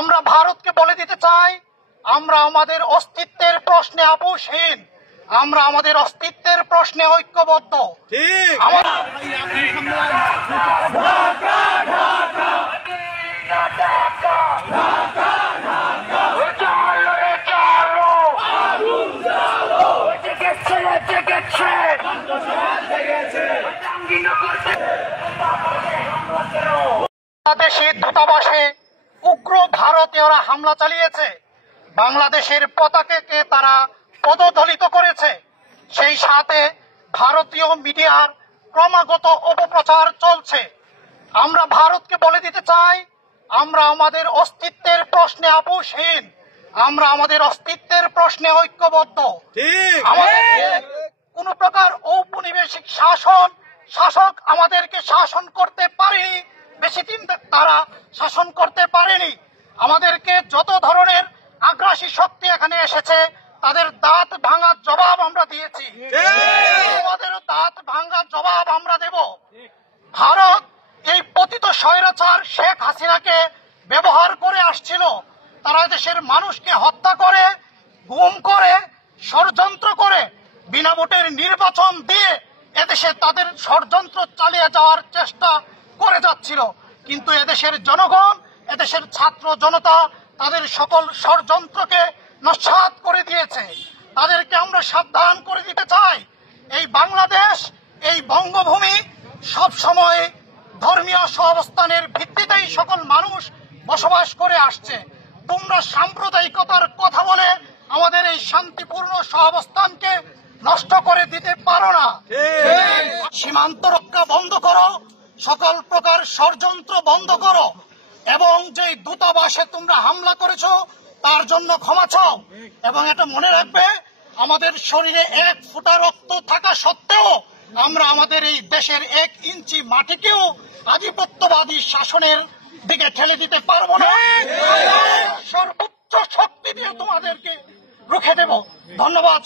আমরা ভারতকে বলে দিতে চাই, আমরা আমাদের অস্তিত্বের প্রশ্নে আপোষহীন, আমরা আমাদের অস্তিত্বের প্রশ্নে ঐক্যবদ্ধ। বাংলাদেশি দূতাবাসে উগ্র ভারতীয়রা হামলা চালিয়েছে, বাংলাদেশের পতাকাকে তারা পদদলিত করেছে। সেই সাথে ভারতীয় মিডিয়ার ক্রমাগত অপপ্রচার চলছে। আমরা ভারতকে বলে দিতে চাই, আমরা আমাদের অস্তিত্বের প্রশ্নে আপোষহীন, আমরা আমাদের অস্তিত্বের প্রশ্নে ঐক্যবদ্ধ। আমাদেরকে কোন প্রকার ঔপনিবেশিক শাসক আমাদেরকে শাসন করতে পারেনি, বেশি দিন তারা শাসন করতে পারেনি। আমাদেরকে যত ধরনের আগ্রাসী শক্তি এখানে এসেছে তাদের দাঁত ভাঙার জবাব আমরা দিয়েছি, আমাদের দাঁত ভাঙার জবাব আমরা দেব। ভারত এই পতিত স্বৈরাচার শেখ হাসিনাকে ব্যবহার করে আসছিল। তারা দেশের মানুষকে হত্যা করে, গুম করে, ষড়যন্ত্র করে, বিনা ভোটের নির্বাচন দিয়ে এদেশে তাদের ষড়যন্ত্র চালিয়ে যাওয়ার চেষ্টা করে যাচ্ছিল। কিন্তু এদেশের জনগণ, এদেশের ছাত্র জনতা তাদের সকল ষড়যন্ত্রকে নস্যাৎ করে দিয়েছে। তাদেরকে আমরা সাবধান করে দিতে চাই, এই বাংলাদেশ, এই বঙ্গভূমি সব সময় ধর্মীয় সহাবস্থানের ভিত্তিতেই সকল মানুষ বসবাস করে আসছে। তোমরা সাম্প্রদায়িকতার কথা বলে আমাদের এই শান্তিপূর্ণ সহাবস্থানকে নষ্ট করে দিতে পারো না। সীমান্ত রক্ষা বন্ধ করো, সকল প্রকার ষড়যন্ত্র বন্ধ করো, এবং যে দূতাবাসে তোমরা হামলা করেছো তার জন্য ক্ষমা চাও। এবং এটা মনে রাখবে, আমাদের শরীরে এক ফোঁটা রক্ত থাকা সত্ত্বেও আমরা আমাদের এই দেশের 1 ইঞ্চি মাটিকেও আধিপত্যবাদী শাসনের দিকে ঠেলে দিতে পারবো না। সর্বোচ্চ শক্তি দিয়ে তোমাদেরকে রুখে দেব। ধন্যবাদ।